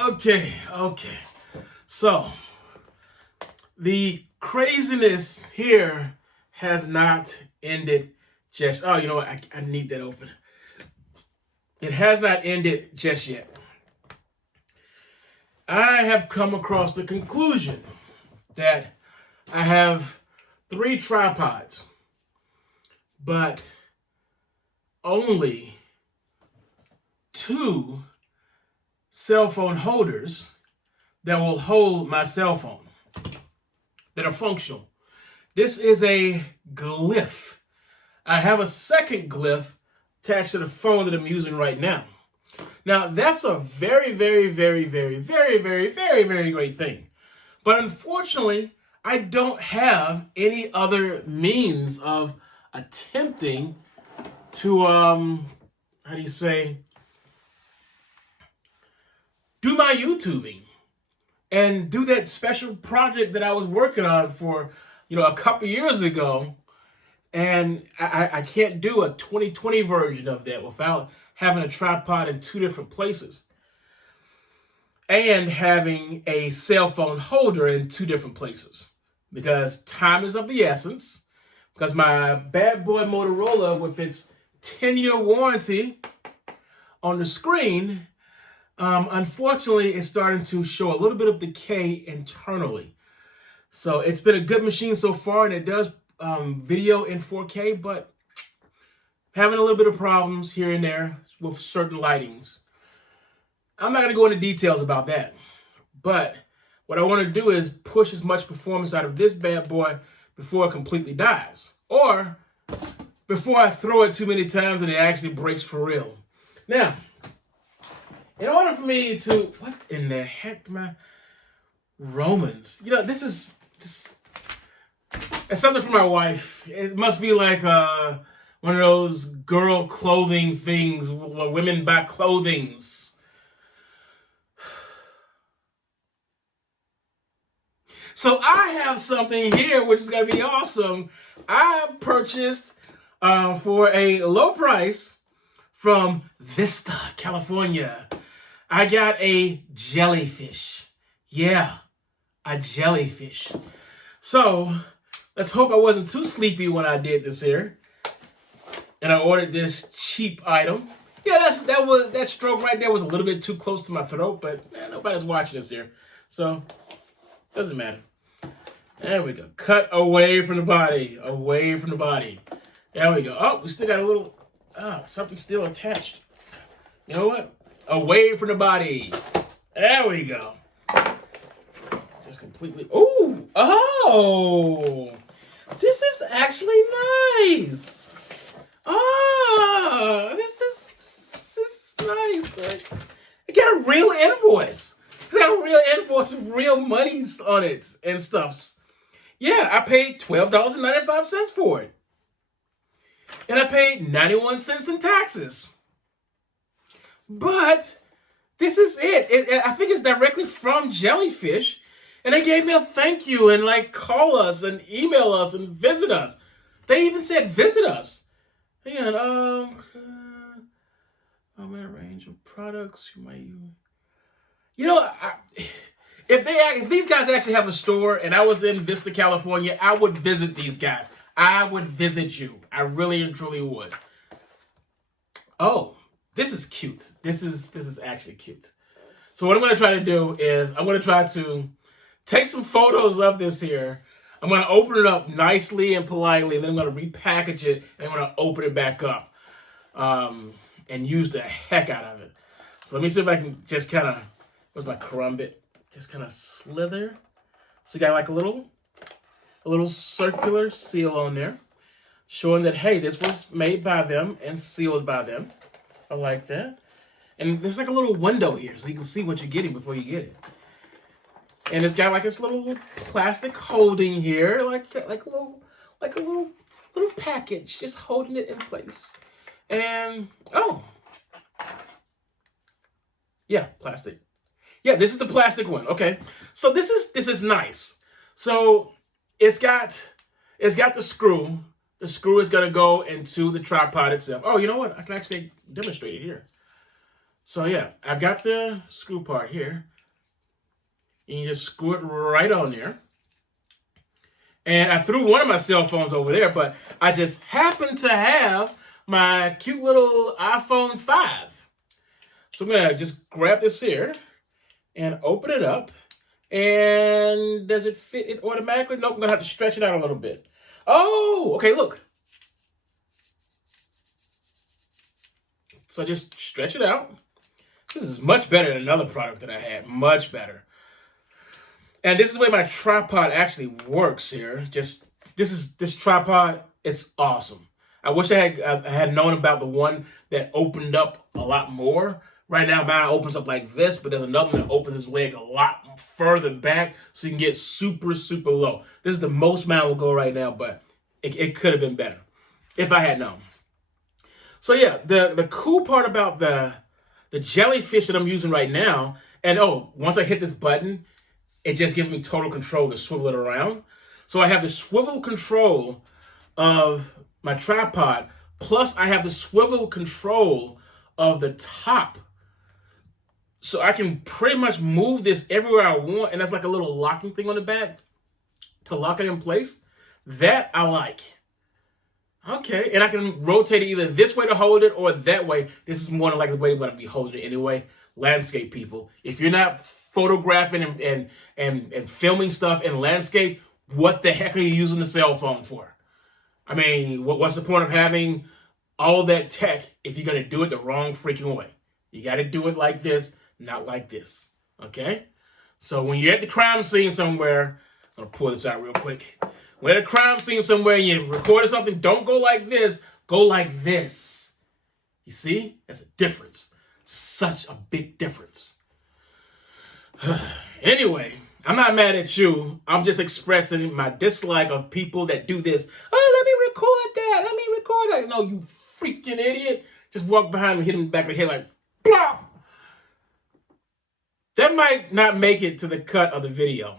Okay. So, the craziness here has not ended just... Oh, you know what? I need that open. It has not ended just yet. I have come across the conclusion that I have 3 tripods, but only 2 cell phone holders that will hold my cell phone, that are functional. This is a glyph. I have a second glyph attached to the phone that I'm using right now. Now, that's a very, very, very, very, very, very, very, very great thing. But unfortunately, I don't have any other means of attempting to, do my YouTubing and do that special project that I was working on for, a couple years ago. And I can't do a 2020 version of that without having a tripod in 2 different places and having a cell phone holder in 2 different places, because time is of the essence. Because my bad boy Motorola, with its 10-year warranty on the screen, unfortunately, is starting to show a little bit of decay internally. So it's been a good machine so far, and it does video in 4K, but having a little bit of problems here and there with certain lightings. I'm not going to go into details about that, but what I want to do is push as much performance out of this bad boy before it completely dies, or before I throw it too many times and it actually breaks for real. Now, in order for me to... What in the heck, my Romans? This it's something for my wife. It must be like one of those girl clothing things where women buy clothings. So I have something here which is going to be awesome. I purchased for a low price from Vista, California. I got a JellyFish. Yeah, a JellyFish. So let's hope I wasn't too sleepy when I did this here, and I ordered this cheap item. Yeah, that stroke right there was a little bit too close to my throat, but nobody's watching this here, so doesn't matter. There we go. Cut away from the body. Away from the body. There we go. Oh, we still got a little something still attached. You know what? Away from the body. There we go. Just completely. Oh, this is actually nice. This is nice. I got a real invoice. I got a real invoice with real monies on it and stuff. Yeah, I paid $12.95 for it. And I paid 91 cents in taxes. But this is it. I think it's directly from JellyFish. And they gave me a thank you and call us and email us and visit us. They even said visit us. And a range of products you might use. If these guys actually have a store and I was in Vista, California, I would visit these guys. I would visit you. I really and truly would. Oh, this is cute. This is actually cute. So what I'm going to try to do is I'm going to try to take some photos of this here. I'm going to open it up nicely and politely, and then I'm going to repackage it, and I'm going to open it back up and use the heck out of it. So let me see if I can just kind of, where's my crumbit? Just kind of slither. So you got a little circular seal on there, showing that, hey, this was made by them and sealed by them. I like that. And there's a little window here, so you can see what you're getting before you get it. And it's got this little plastic holding here, like a little package, just holding it in place. And yeah, plastic. Yeah, this is the plastic one. Okay, so this is nice. So it's got the screw. The screw is gonna go into the tripod itself. Oh, you know what? I can actually demonstrate it here. So yeah, I've got the screw part here. And you just screw it right on there. And I threw one of my cell phones over there, but I just happen to have my cute little iPhone 5. So I'm going to just grab this here and open it up. And does it fit it automatically? Nope, I'm going to have to stretch it out a little bit. Oh, okay, look. So just stretch it out. This is much better than another product that I had. Much better. And this is the way my tripod actually works here. This tripod, it's awesome. I wish I had known about the one that opened up a lot more. Right now, mine opens up like this, but there's another one that opens its legs a lot further back so you can get super, super low. This is the most mine will go right now, but it could have been better if I had known. So yeah, the cool part about the JellyFish that I'm using right now, and once I hit this button, it just gives me total control to swivel it around. So I have the swivel control of my tripod, plus I have the swivel control of the top. So I can pretty much move this everywhere I want, and that's like a little locking thing on the back to lock it in place. That I like. Okay, and I can rotate it either this way to hold it or that way. This is more than likely the way I'm going to be holding it anyway. Landscape people, if you're not photographing and filming stuff in landscape, what the heck are you using the cell phone for? I mean, what's the point of having all that tech if you're going to do it the wrong freaking way? You got to do it like this, not like this. Okay? So when you're at the crime scene somewhere, I'm going to pull this out real quick. When at a crime scene somewhere and you recorded something, don't go like this. Go like this. You see? That's a difference. Such a big difference. Anyway, I'm not mad at you. I'm just expressing my dislike of people that do this. Oh, let me record that. Let me record that. No, you freaking idiot. Just walk behind and hit him in the back of the head like, blah. That might not make it to the cut of the video.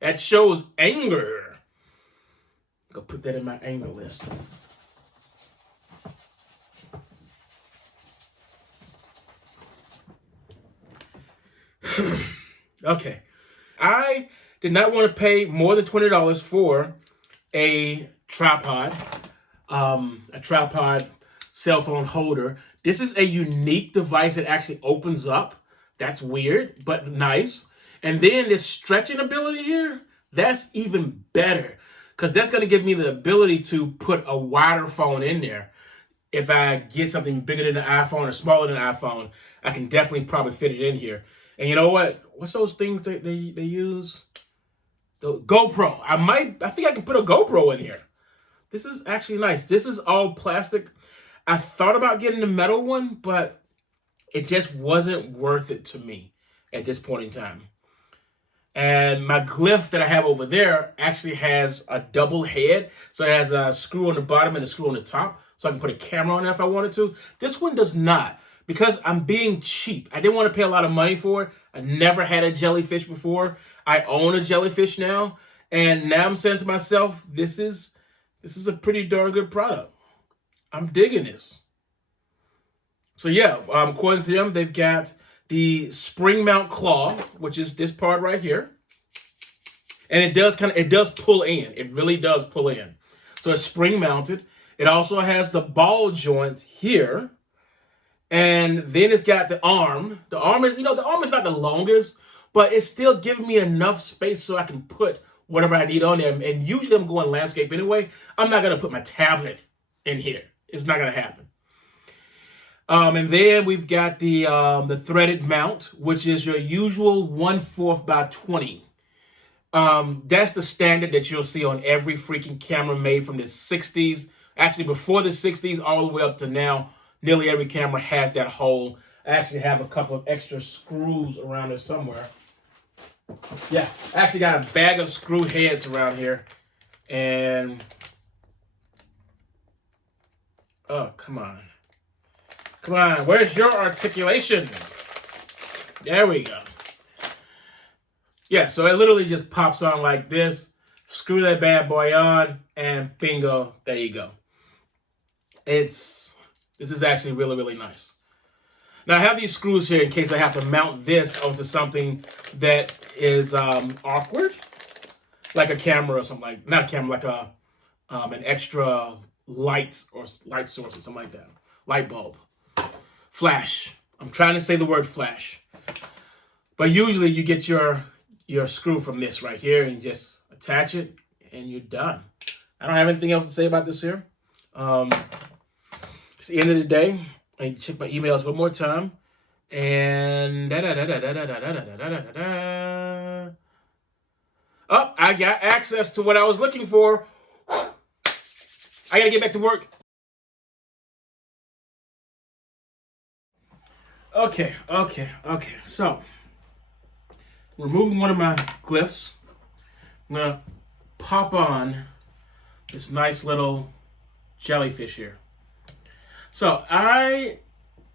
That shows anger. Go put that in my anger list. Okay. I did not want to pay more than $20 for a tripod cell phone holder. This is a unique device that actually opens up. That's weird, but nice. And then this stretching ability here, that's even better because that's going to give me the ability to put a wider phone in there. If I get something bigger than the iPhone or smaller than the iPhone, I can definitely probably fit it in here. And you know what? What's those things that they use? The GoPro. I think I can put a GoPro in here. This is actually nice. This is all plastic. I thought about getting the metal one, but it just wasn't worth it to me at this point in time. And my glyph that I have over there actually has a double head. So it has a screw on the bottom and a screw on the top. So I can put a camera on there if I wanted to. This one does not. Because I'm being cheap. I didn't want to pay a lot of money for it. I never had a JellyFish before. I own a JellyFish now. And now I'm saying to myself, this is a pretty darn good product. I'm digging this. So yeah, according to them, they've got the spring mount claw, which is this part right here. And it does pull in. It really does pull in. So it's spring mounted. It also has the ball joint here. And then it's got the arm. The arm is not the longest, but it's still giving me enough space so I can put whatever I need on there. And usually I'm going landscape anyway. I'm not going to put my tablet in here. It's not going to happen. And then we've got the threaded mount, which is your usual 1/4 by 20. That's the standard that you'll see on every freaking camera made from the 60s. Actually, before the 60s, all the way up to now. Nearly every camera has that hole. I actually have a couple of extra screws around there somewhere. Yeah, I actually got a bag of screw heads around here. And, oh, come on. Come on, where's your articulation? There we go. Yeah, so it literally just pops on like this. Screw that bad boy on, and bingo, there you go. This is actually really, really nice. Now I have these screws here in case I have to mount this onto something that is awkward, like a camera or something like, not a camera, like a an extra light or light source or something like that. Light bulb, flash. I'm trying to say the word flash, but usually you get your screw from this right here and just attach it and you're done. I don't have anything else to say about this here. It's the end of the day. I need to check my emails one more time. And oh, I got access to what I was looking for. I gotta get back to work. Okay. So, removing one of my glyphs. I'm gonna pop on this nice little jellyfish here. So I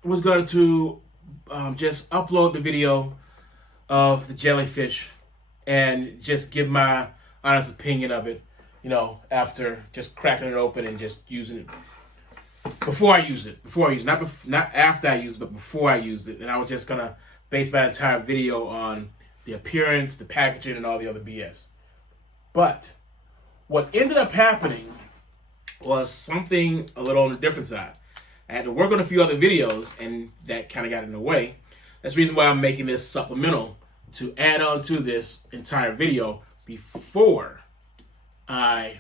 was going to just upload the video of the jellyfish and just give my honest opinion of it, you know, after just cracking it open and just using it. Before I use it, not after I use it, but before I use it. And I was just going to base my entire video on the appearance, the packaging, and all the other BS. But what ended up happening was something a little on the different side. I had to work on a few other videos, and that kind of got in the way. That's the reason why I'm making this supplemental to add on to this entire video before I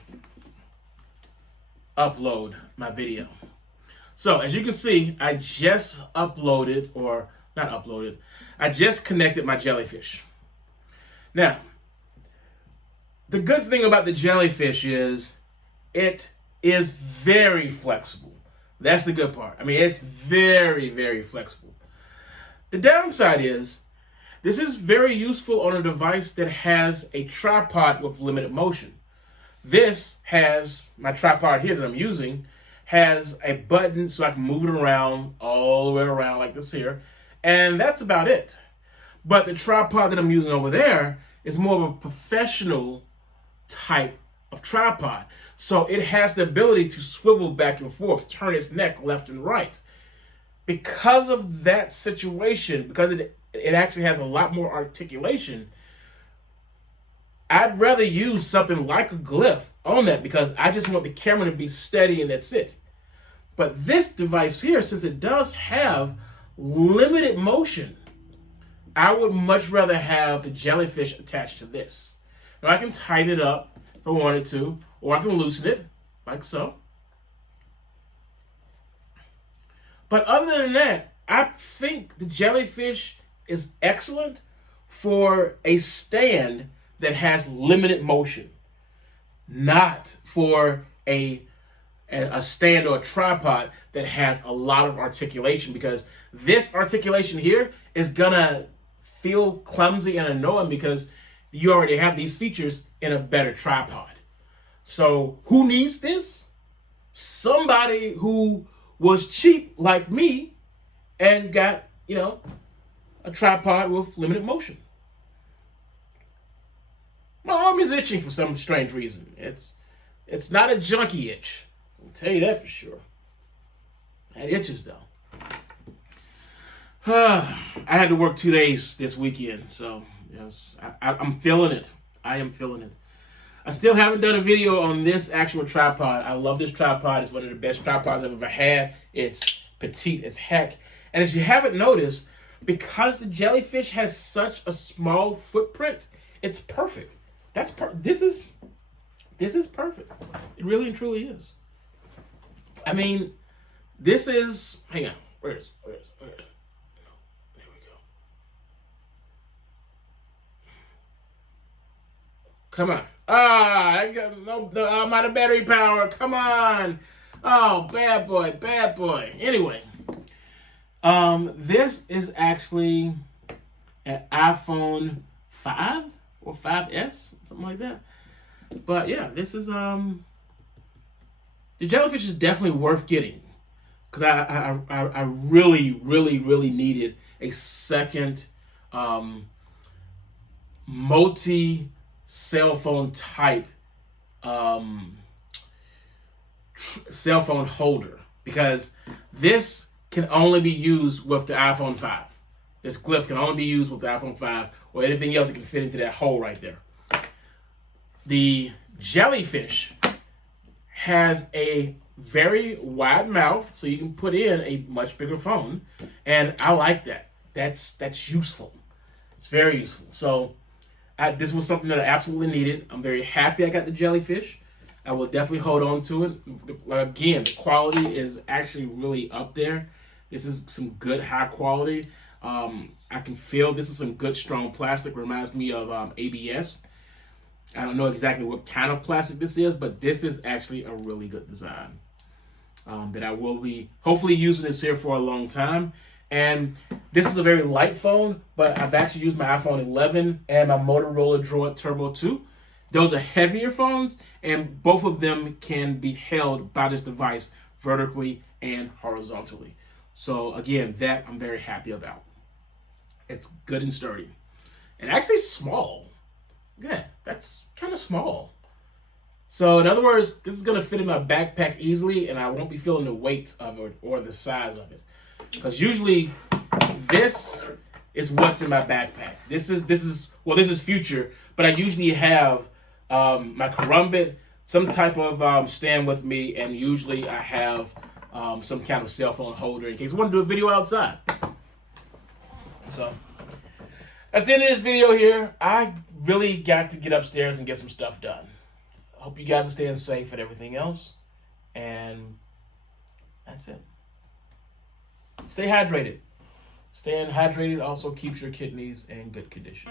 upload my video. So as you can see, I just uploaded, or not uploaded, I just connected my jellyfish. Now, the good thing about the jellyfish is it is very flexible. That's the good part. I mean, it's very, very flexible. The downside is this is very useful on a device that has a tripod with limited motion. This has, my tripod here that I'm using, has a button so I can move it around all the way around like this here. And that's about it. But the tripod that I'm using over there is more of a professional type of tripod. So it has the ability to swivel back and forth, turn its neck left and right. Because of that situation, because it actually has a lot more articulation, I'd rather use something like a glyph on that because I just want the camera to be steady and that's it. But this device here, since it does have limited motion, I would much rather have the jellyfish attached to this. Now I can tighten it up if I wanted to, or I can loosen it, like so. But other than that, I think the jellyfish is excellent for a stand that has limited motion, not for a stand or a tripod that has a lot of articulation, because this articulation here is gonna feel clumsy and annoying because you already have these features in a better tripod. So who needs this? Somebody who was cheap like me and got, you know, a tripod with limited motion. My arm is itching for some strange reason. It's not a junkie itch. I'll tell you that for sure. That itches though. I had to work 2 days this weekend, so yes, I'm feeling it. I am feeling it. I still haven't done a video on this actual tripod. I love this tripod. It's one of the best tripods I've ever had. It's petite as heck. And as you haven't noticed, because the jellyfish has such a small footprint, it's perfect. This is perfect. It really and truly is. I mean, this is, hang on, where is it? There we go. Come on. I got I'm out of battery power. Come on. Oh, bad boy. Anyway, this is actually an iPhone 5 or 5S, something like that. But yeah, this is the jellyfish is definitely worth getting because I really needed a second multi cell phone type cell phone holder, because this can only be used with the iPhone 5. This glyph can only be used with the iPhone 5 or anything else that can fit into that hole right there. The JellyFish has a very wide mouth, so you can put in a much bigger phone, and I like that. That's useful. It's very useful. So this was something that I absolutely needed. I'm very happy I got the JellyFish. I will definitely hold on to it. Again, the quality is actually really up there. This is some good high quality. I can feel this is some good strong plastic. Reminds me of ABS. I don't know exactly what kind of plastic this is, but this is actually a really good design that I will be hopefully using this here for a long time. And this is a very light phone, but I've actually used my iPhone 11 and my Motorola Droid Turbo 2. Those are heavier phones, and both of them can be held by this device vertically and horizontally. So again, that I'm very happy about. It's good and sturdy, and actually small. Yeah, that's kind of small. So in other words, this is gonna fit in my backpack easily, and I won't be feeling the weight of it or the size of it. Because usually, this is what's in my backpack. This is future, but I usually have my Karumbit, some type of stand with me, and usually I have some kind of cell phone holder in case I want to do a video outside. So that's the end of this video here. I really got to get upstairs and get some stuff done. I hope you guys are staying safe and everything else. And that's it. Stay hydrated. Staying hydrated also keeps your kidneys in good condition.